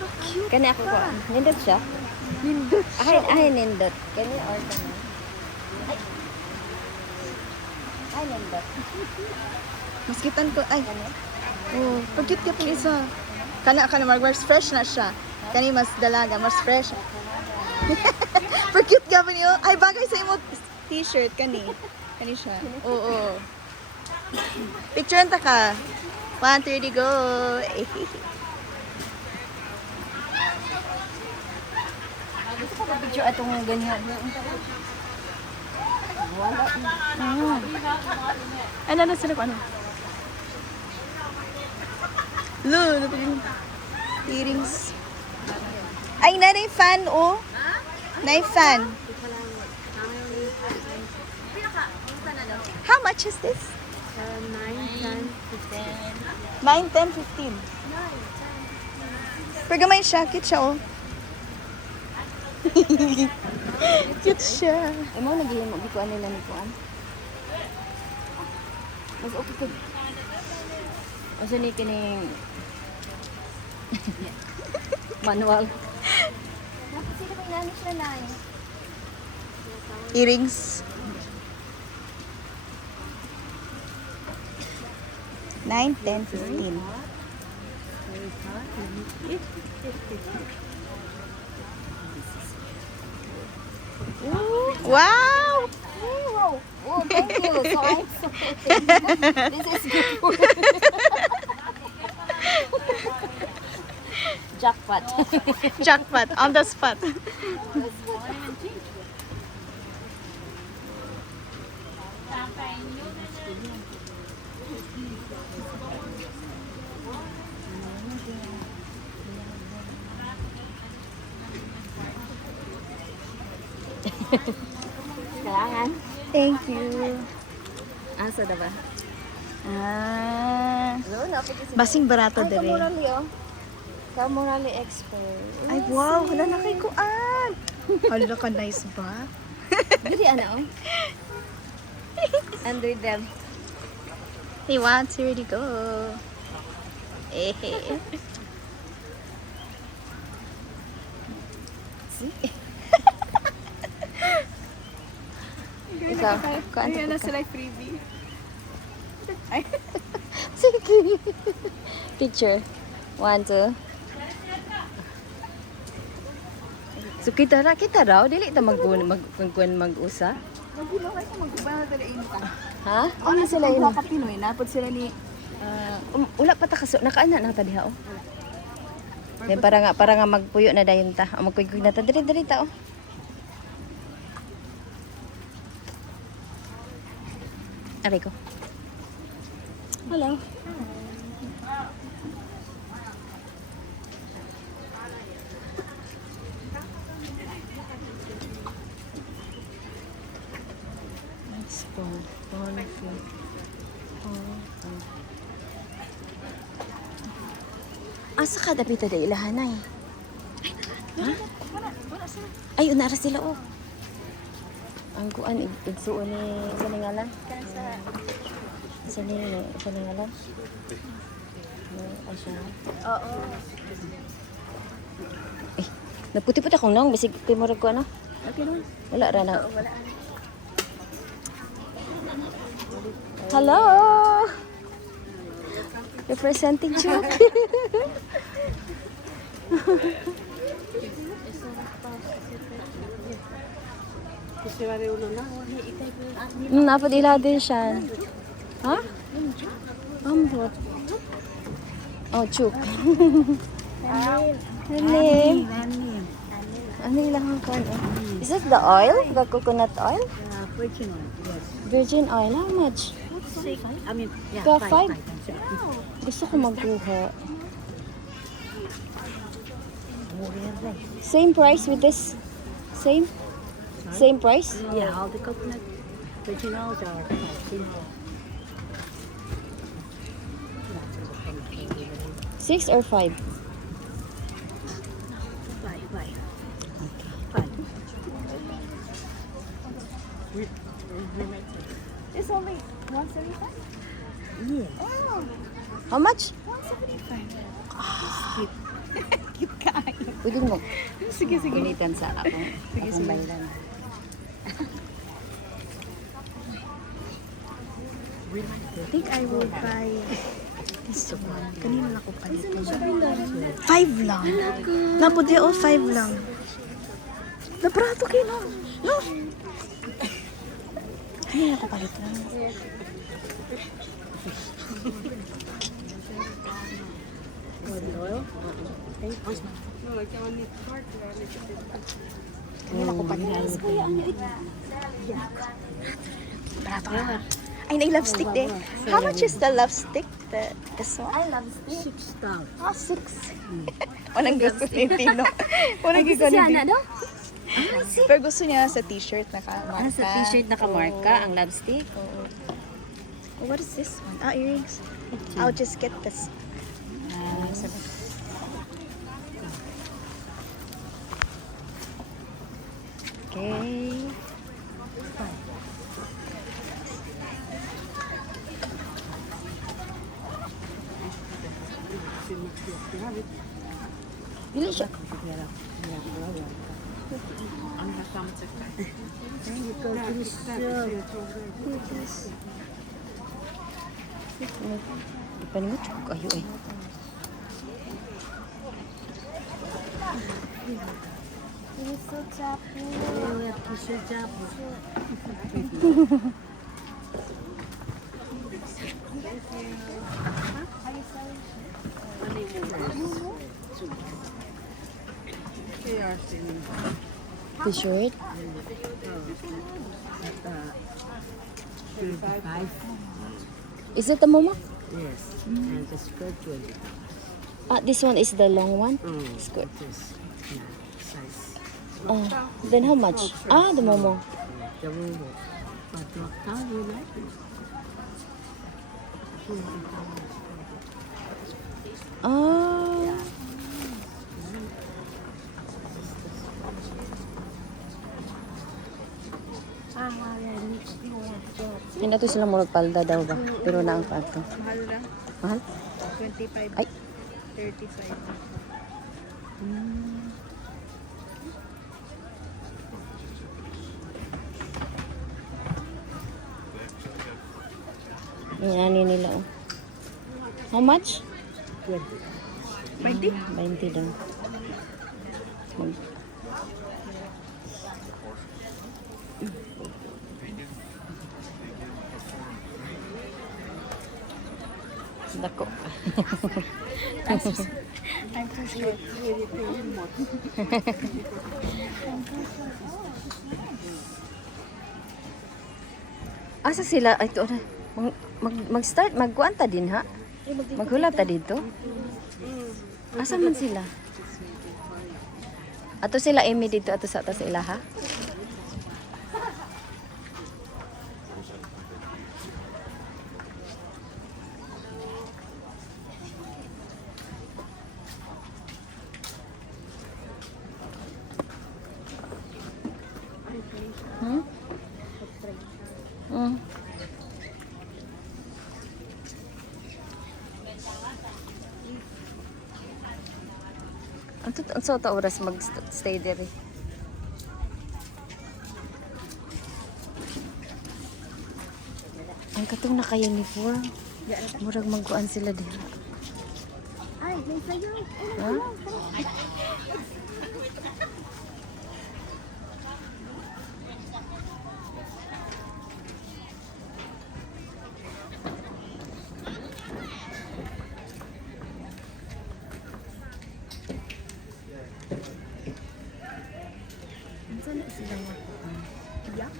Cute Kani ako ko. Nindot siya? Nindot siya. Ay, nindot. Kani or kani? Ay, nindot. Maskitan ko. Ay. Kani? Oh, pag-cute ka pong isa. Kana mas fresh na siya. Kani mas dalaga, mas fresh. Pag-cute ka pa niyo. Ay, bagay sa imo t-shirt. Kani siya. Oo. Picture ta ka. 1, 2, go. Gusto ko picture atong ganyan. Wala. Ano na sila ko ano? Lo, napilin. Earrings. Ay, nanay fan, oh. Nay fan. How much is this? 9, 10, 15. Pergamay siya. Cute siya, oh. Cute siya. Ay mo naghihimo bikuan nila ni kuan. Mas okay ko. Asa ni kining manual. Dapat sila may nani sila na. Earrings. 9, 10, 15. Wow! Oh, thank you. So I'm supporting. This is good. Jackpot. Jackpot on the spot. Kailangan. Thank you. Asa na ba? Ah, No, basing barato Ay, dere. kamurali oh. Kamurali expert. Ay, wow, wala na kay kuan. Hala ka nice ba? Dili ana oh. Under them. He wants to really go. Eh. Ikaw, kuan Ay, ta na ka. sila freebie. Sige. Picture. 1, 2. So kita raw dili ta mag-usa. Magilo kay sa magbaba dere inta. Ha? Ano sila yun? Wala ka Pinoy, napod sila ni Wala pa ta kaso nakaana na ta diha oh. Then para nga magpuyo na dayon ta. Magkuy-kuy na ta diri ta oh. Aray ko. Hello. Let's go. Wonderful. Asa ka dapita da ilahanay? Ay, unara sila oh. Ang kuan igsuon ni kaningalan. Sini kaningalan. Asya. Oo. Eh, naputi-puti akong nang bisig kay murag ko ano. Okay lang. Wala ra na. Wala. Hello. Representing Chuck. Napad ila din siya. Ha? Ambot. Oh, Chuk. Nani? Ano ilang ang kan? Is it the oil? The coconut oil? Virgin oil, yes. Virgin oil? How much? 6, I mean, yeah, Ka 5. 5? Gusto ko magkuha. Same price with this? Same? Same price? Yeah, all the coconut virgin oils are 5. 6 or 5? 5. It's only 175? Yeah. Oh, How much? 175. Cute ka. Pwede mo Sige, sige. gunitan sa akong, Sige, akong sige. baylan. I think I will buy this one. Kanina na ko palit. 5 lang. Napo di 5 lang. Nabrato kayo no? No? Kanina ko palit lang. Kanina ko palit lang. Barato ka. Ay, na love stick din. How much is the love stick? This one? I love stick. $6. Ah, 6. Walang gusto ni Tino. Walang gusto niya. Pero gusto niya sa t-shirt naka-marka. Sa t-shirt nakamarka ang love stick. Oo. Oh, what is this one? Ah, earrings. I'll just get this. Okay. Dili siya. Ipanimot ko kayo eh. T-shirt. 35. Is it the momo? Yes. And the skirt will be. This one is the long one. Skirt. This size. Then how much? The momo. The room. But how do you like it? Hindi to sila murag palda daw ba? Pero na ang pato. Mahal na. Mahal? 25. Ay. 35. Yung ani nila oh. How much? 20. 20 daw. Dako. I'm so scared. Asa sila? Ay, ito na. Mag-start, magkuanta din ha? Maghula ta dito? Asa man sila? Ato sila Amy dito, ato sa atas ila ha? Hmm? Hmm. Ang sa oras mag-stay there. Ang katong naka-uniform. Murag magkuan sila dira. Ay, may sayo. Ha? Saan na sila nga? Yeah.